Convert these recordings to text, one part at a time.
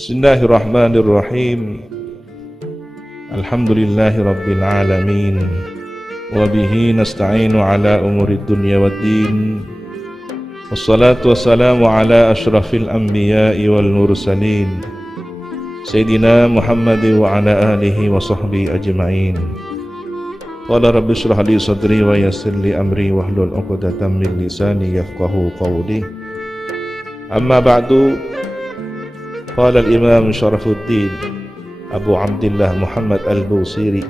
Bismillahirrahmanirrahim. Alhamdulillahi rabbil alamin. Wa bihi nasta'inu ala umurid dunya waddin. Wassalatu wassalamu ala ashrafil anbiya'i wal mursalin Sayyidina Muhammad wa ala alihi wa sahbihi ajma'in. Qala rabbi shrah li sadri wa yassir li amri wahlul 'uqdatam min lisani yafqahu qawli. Amma ba'du. Qala al-imam Syarafuddin Abu Abdillah Muhammad al-Busiri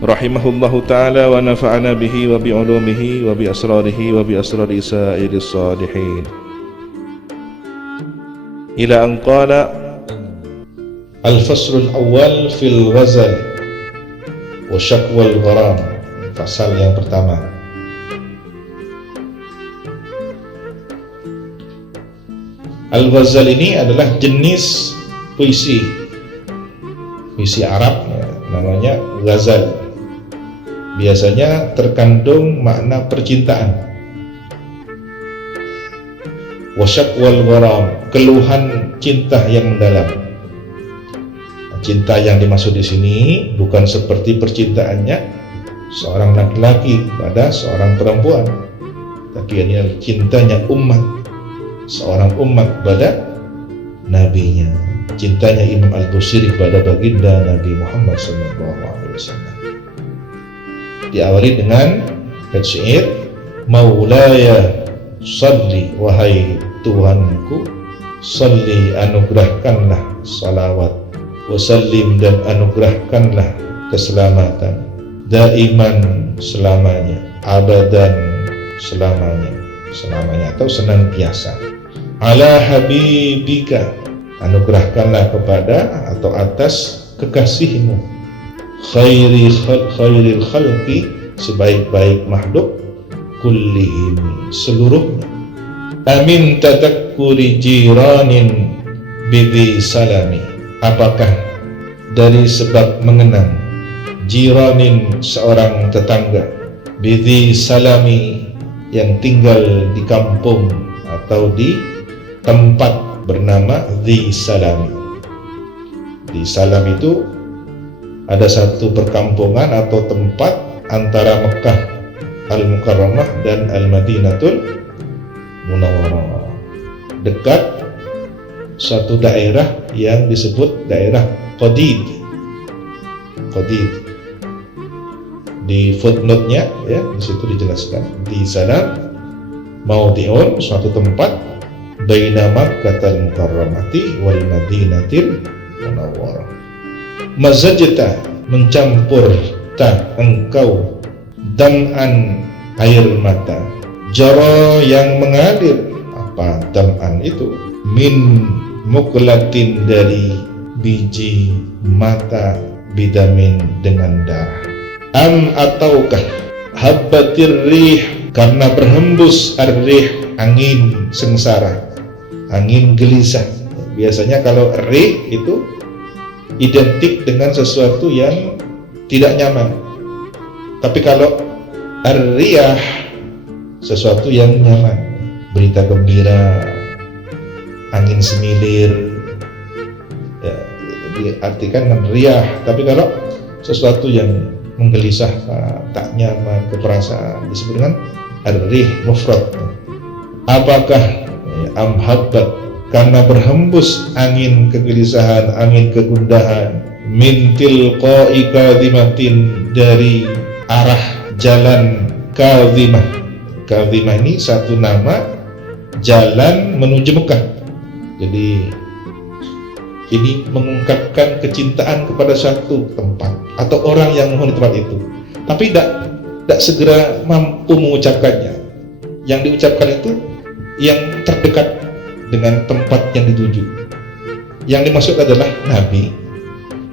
rahimahullahu ta'ala wa nafa'ana bihi wa bi'ulumihi wa bi'asrarihi wa bi'asrari sa'iris salihin ila an qala al-faslul awal fil ghazal wa syakwal gharam. Pasal yang pertama, Al-ghazal ini adalah jenis puisi Arab, namanya ghazal. Biasanya terkandung makna percintaan. Wasyak wal gharam, keluhan cinta yang mendalam. Cinta yang dimaksud di sini bukan seperti percintaannya seorang laki-laki pada seorang perempuan, tapi ini adalah cintanya seorang umat pada nabinya, cintanya Imam Al-Busiri pada baginda Nabi Muhammad SAW. Diawali dengan bait syair, Maulaya salli, wahai Tuhanku, salli, anugerahkanlah salawat, wasallim, dan anugerahkanlah keselamatan, daiman, selamanya, abadan, selamanya atau senantiasa, ala habibika, anugerahkanlah kepada atau atas kekasihmu, khairil khalqi, sebaik-baik makhluk, kullihim, seluruhnya, amin tadakkuri jiranin bidhi salami, apakah dari sebab mengenang jiranin, seorang tetangga, bidhi salami, yang tinggal di kampung atau di tempat bernama Dhi Salami. Di Salam itu ada satu perkampungan atau tempat antara Mekah Al-Mukarramah dan Al-Madinatul Munawwarah, dekat satu daerah yang disebut daerah Qadid. Di footnote-nya ya, di situ dijelaskan di Salam maudhi'un, suatu tempat, baina Makkahal Mukarramati wal Madinatil Munawwarah. Mazajta, mencampur ta engkau, dam'an, air mata, jara, yang mengalir. Apa dam'an itu? Min muklatin, dari biji mata, bidamin, dengan darah. Am, ataukah, habbatir rih, karena berhembus ar-rih, angin sengsara, angin gelisah. Biasanya kalau rih itu identik dengan sesuatu yang tidak nyaman, tapi kalau ar-riyah sesuatu yang nyaman, berita gembira, angin semilir, ya, diartikan dengan riyah. Tapi kalau sesuatu yang menggelisah, tak nyaman, keperasaan, disebut dengan ar-rih mufrad. Apakah amhabbat, karena berhembus angin kegelisahan, angin kegundahan, min tilqa'i kadhimatin, dari arah jalan kadhimah. Kadhimah ini satu nama jalan menuju Mekah. Jadi ini mengungkapkan kecintaan kepada satu tempat atau orang yang menghuni tempat itu, tapi tidak segera mampu mengucapkannya. Yang diucapkan itu yang terdekat dengan tempat yang dituju. Yang dimaksud adalah Nabi.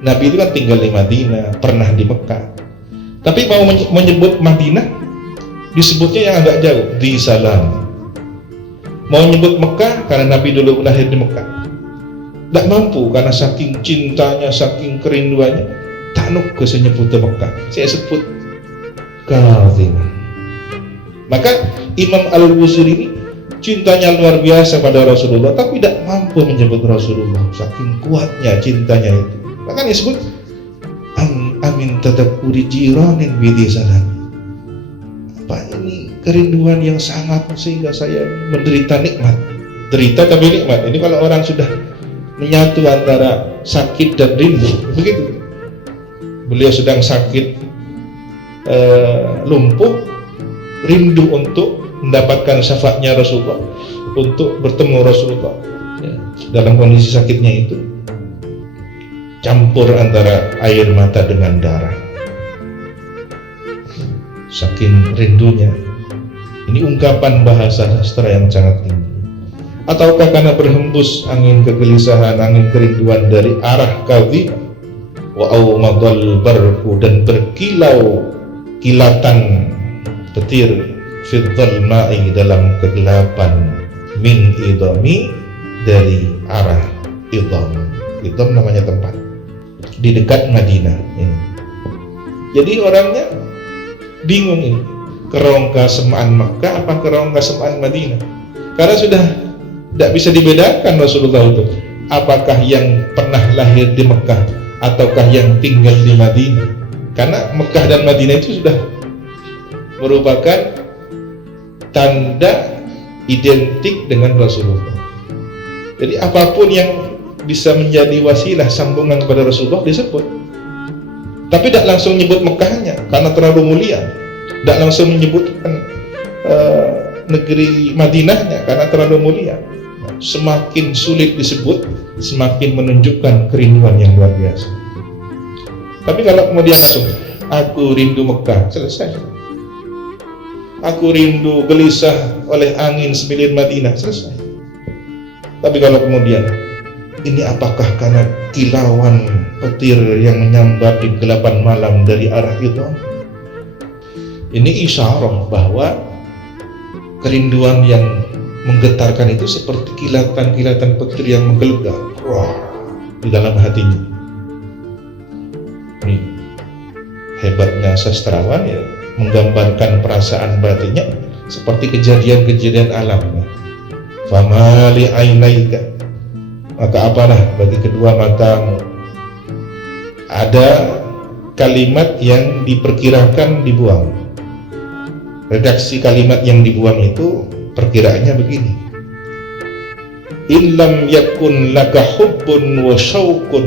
Nabi itu kan tinggal di Madinah, pernah di Mekah, tapi mau menyebut Madinah, disebutnya yang agak jauh, di Salam. Mau menyebut Mekah karena Nabi dulu lahir di Mekah, tidak mampu karena saking cintanya, saking kerinduannya, tak nuk ke nyebut Mekah, saya sebut Kadhimah. Maka Imam Al-Busiri ini cintanya luar biasa pada Rasulullah, tapi tidak mampu menyebut Rasulullah, saking kuatnya cintanya itu. Bahkan disebut amin tadabburi jiranin bidi salam. Apa ini kerinduan yang sangat sehingga saya menderita nikmat. Derita tapi nikmat. Ini kalau orang sudah menyatu antara sakit dan rindu, begitu. Beliau sedang sakit, lumpuh, rindu untuk mendapatkan syafaatnya Rasulullah, untuk bertemu Rasulullah, ya, dalam kondisi sakitnya itu campur antara air mata dengan darah, saking rindunya. Ini ungkapan bahasa sastra yang sangat tinggi. Ataukah karena berhembus angin kegelisahan, angin kerinduan dari arah kadhib, wa aumadal barku, dan berkilau kilatan petir fil dhalma'i, dalam kegelapan, min idami, dari arah idam. Idam namanya tempat di dekat Madinah ini. Jadi orangnya bingung ini, kerongga semaan Makkah apa kerongga semaan Madinah, karena sudah tidak bisa dibedakan Rasulullah itu apakah yang pernah lahir di Mekah ataukah yang tinggal di Madinah, karena Mekah dan Madinah itu sudah merupakan tanda identik dengan Rasulullah. Jadi apapun yang bisa menjadi wasilah sambungan kepada Rasulullah disebut, tapi tidak langsung menyebut Mekahnya karena terlalu mulia, tidak langsung menyebutkan negeri Madinahnya karena terlalu mulia. Semakin sulit disebut, semakin menunjukkan kerinduan yang luar biasa. Tapi kalau kemudian langsung, aku rindu Mekah, selesai. Aku rindu gelisah oleh angin semilir Madinah, selesai. Tapi kalau kemudian, ini apakah karena kilauan petir yang menyambar di kegelapan malam dari arah itu? Ini isyarah bahwa kerinduan yang menggetarkan itu seperti kilatan-kilatan petir yang menggelegar di dalam hatinya. Ini hebatnya sastrawan, ya, menggambarkan perasaan batinnya seperti kejadian-kejadian alam. Famali ainaika, maka apalah bagi kedua matamu. Ada kalimat yang diperkirakan dibuang. Redaksi kalimat yang dibuang itu perkiraannya begini: illam yakun laka hubbun wa syauqun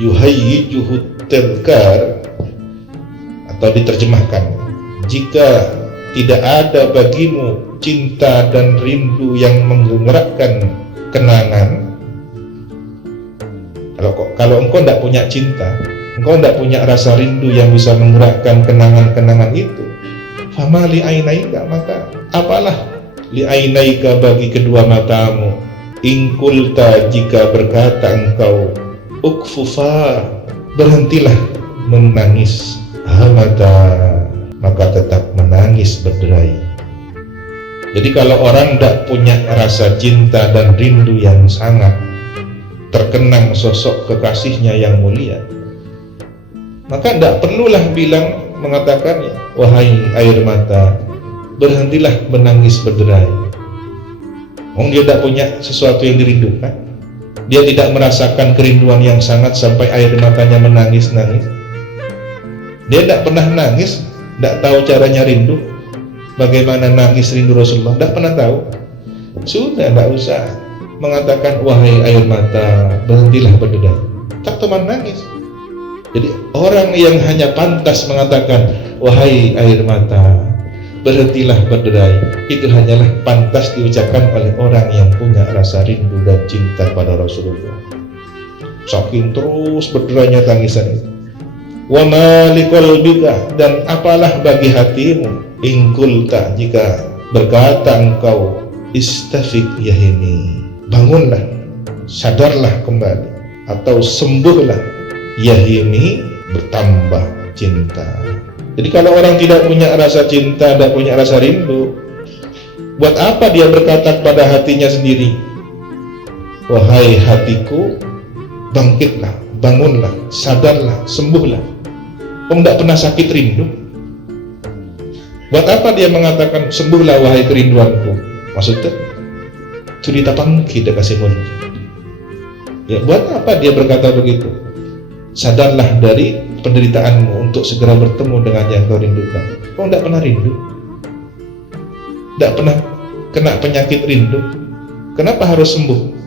yuhayyijuhu tilkar, atau diterjemahkan, jika tidak ada bagimu cinta dan rindu yang menggerakkan kenangan. Kalau engkau tidak punya cinta, engkau tidak punya rasa rindu yang bisa menggerakkan kenangan-kenangan itu, fama li ainaika, maka apalah li ainaika bagi kedua matamu, ingkulta jika berkata engkau, ukfufa berhentilah menangis, hamata maka tetap menangis berderai. Jadi kalau orang tidak punya rasa cinta dan rindu yang sangat, terkenang sosok kekasihnya yang mulia, maka tidak perlulah bilang, mengatakan, wahai air mata, berhentilah menangis berderai. Dia tidak punya sesuatu yang dirindukan, dia tidak merasakan kerinduan yang sangat sampai air matanya menangis-nangis. Dia tidak pernah nangis, tidak tahu caranya rindu, bagaimana nangis rindu Rasulullah, tidak pernah tahu. Sudah, tidak usah mengatakan wahai air mata berhentilah berderai, tak teman nangis. Jadi orang yang hanya pantas mengatakan wahai air mata berhentilah berderai, itu hanyalah pantas diucapkan oleh orang yang punya rasa rindu dan cinta pada Rasulullah. Saking terus berderainya tangisan itu. Wa ma liqalbika, dan apalah bagi hatimu, ingkulta jika berkata engkau, istafik yahini, bangunlah, sadarlah kembali, atau sembuhlah, yahini bertambah cinta. Jadi kalau orang tidak punya rasa cinta, tidak punya rasa rindu, buat apa dia berkata pada hatinya sendiri, wahai hatiku bangkitlah, bangunlah, sadarlah, sembuhlah. Tidak pernah sakit rindu. Buat apa dia mengatakan sembuhlah wahai kerinduanku? Maksudnya cerita pangki dia kasih mulut. Ya, buat apa dia berkata begitu? Sadarlah dari penderitaanmu untuk segera bertemu dengan yang kau rindukan. Kau tidak pernah rindu, tidak pernah kena penyakit rindu. Kenapa harus sembuh?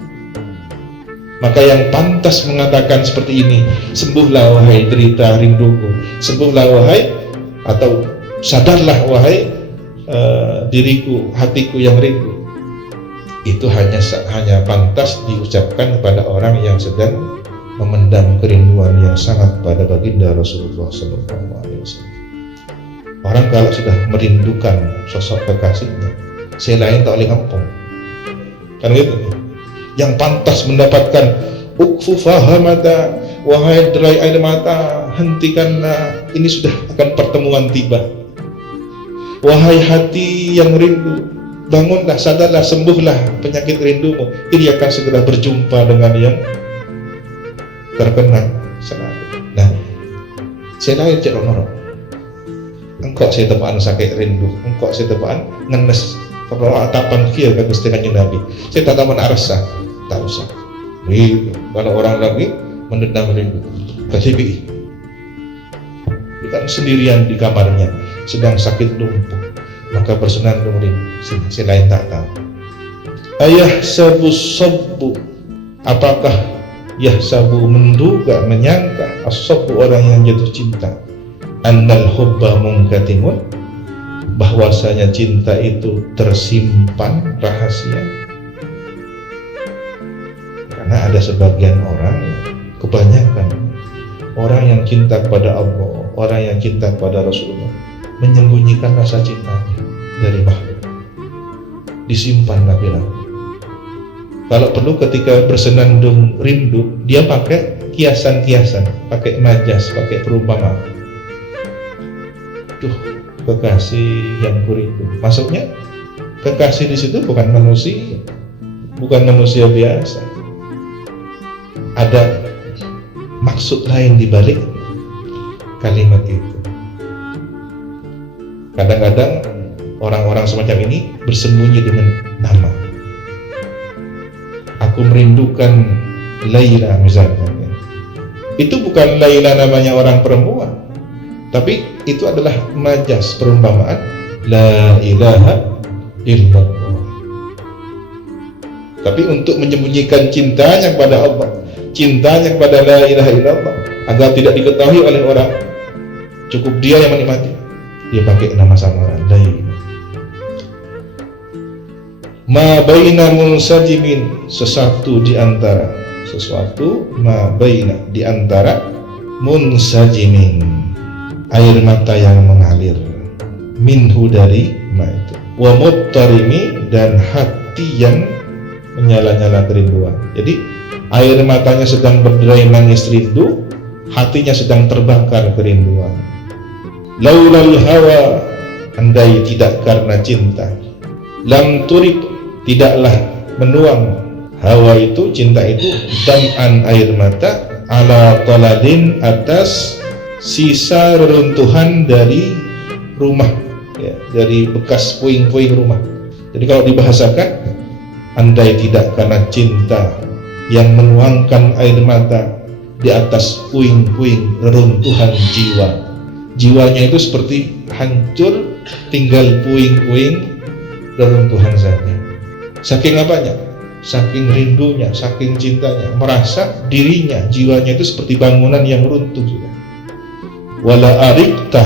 Maka yang pantas mengatakan seperti ini, sembuhlah wahai derita rinduku, sembuhlah wahai, atau sadarlah wahai diriku, hatiku yang rindu. Itu hanya pantas diucapkan kepada orang yang sedang memendam kerinduan yang sangat pada baginda Rasulullah SAW. Orang kalau sudah merindukan sosok kekasihnya, selain tak boleh ngampung, kan gitu. Yang pantas mendapatkan ukfu fahamata, wahai derai air mata, hentikanlah, ini sudah akan pertemuan tiba. Wahai hati yang rindu, bangunlah, sadarlah, sembuhlah penyakit rindumu, ini akan segera berjumpa dengan yang terkenang selalu. Nah, saya lain cek orang, engkau saya tepaan sakit rindu, engkau saya tepaan ngenes perbawa atapan kia kan setengahnya Nabi, saya tak taman arasa, tak usah. Gitu. Kalau orang lagi mendendam rindu, kasih bi, kan sendirian di kamarnya, sedang sakit lumpuh, maka bersenandung rindu. Saya lain tak tahu. Ayah sabu, apakah yahsabu, menduga, menyangka, as-sabbu, orang yang jatuh cinta, annal hubba mungkatimun, bahwasanya cinta itu tersimpan rahasia. Karena ada sebagian orang, kebanyakan orang yang cinta kepada Allah, orang yang cinta kepada Rasulullah, menyembunyikan rasa cintanya dari makhluk, disimpan rapi-rapi. Kalau perlu ketika bersenandung rindu, dia pakai kiasan-kiasan, pakai majas, pakai perumpamaan. Tuh, kekasih yang kurindu. Maksudnya kekasih di situ bukan manusia, bukan manusia biasa. Ada maksud lain di balik kalimat itu. Kadang-kadang orang-orang semacam ini bersembunyi dengan nama. Aku merindukan Laila misalnya. Itu bukan Laila namanya orang perempuan, tapi itu adalah majas, perumpamaan la ilaha illallah. Tapi untuk menyembunyikan cintanya kepada Allah, cintanya kepada la ilaha illallah, agar tidak diketahui oleh orang, cukup dia yang menikmati, dia pakai nama samaran Laila. Ma baina munsajimin, sesuatu di antara, sesuatu ma baina di antara munsajimin, air mata yang mengalir, minhu dari ma itu, wa muttarimi, dan hati yang menyala-nyala kerinduan. Jadi air matanya sedang berderai nangis rindu, hatinya sedang terbakar kerinduan. Laulal hawa, andai tidak karena cinta, lam turik, tidaklah menuang, hawa itu, cinta itu, dam'an, air mata, ala taladin, atas sisa reruntuhan dari rumah, ya, dari bekas puing-puing rumah. Jadi kalau dibahasakan, andai tidak karena cinta yang menuangkan air mata di atas puing-puing reruntuhan jiwa, jiwanya itu seperti hancur, tinggal puing-puing reruntuhan saja. Saking apanya? Saking rindunya, saking cintanya, merasa dirinya, jiwanya itu seperti bangunan yang runtuh sudah. Wala arikta,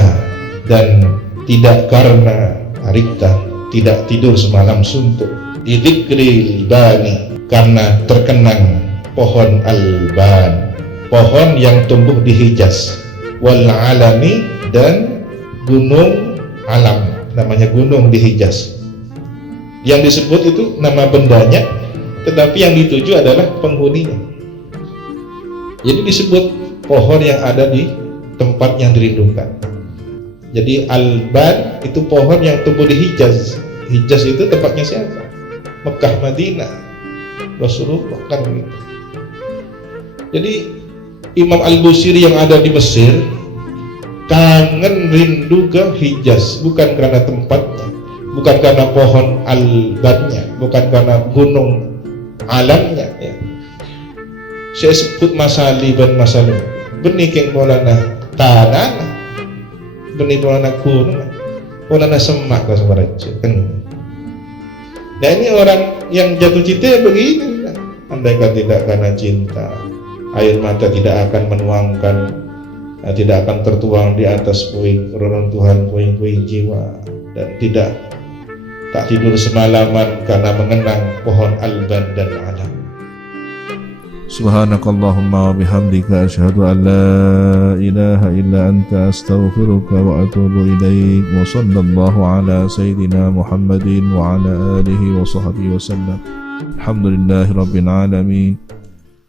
dan tidak karena arikta, tidak tidur semalam suntuk, idikril bani, karena terkenang pohon alban, pohon yang tumbuh di Hijaz, wal alami, dan gunung alam, namanya gunung di Hijaz. Yang disebut itu nama bendanya, tetapi yang dituju adalah penghuninya. Jadi disebut pohon yang ada di tempat yang dirindukan. Jadi alban itu pohon yang tumbuh di Hijaz. Hijaz itu tempatnya siapa? Mekah, Madinah, Rasulullah, kan begitu. Jadi Imam Al-Busiri yang ada di Mesir kangen rindu ke Hijaz, bukan karena tempatnya, bukan karena pohon albannya, bukan karena gunung alamnya ya. Saya sebut masali ban masalu beniking bolana tanah, benih bolana gunung, bolana semak ke Sumaraja kan. Nah ini orang yang jatuh cinta begini, andaikan tidak karena cinta, air mata tidak akan menuangkan, tidak akan tertuang di atas puing reruntuhan puing-puing jiwa, dan tak tidur semalaman karena mengenang pohon alban dan alam. Subhanakallahumma wa bihamdika asyhadu an la ilaha illa anta astaghfiruka wa atubu ilaik. Wa sallallahu ala sayyidina Muhammadin wa ala alihi wa sahbihi wa sallam. Alhamdulillahi rabbil alamin.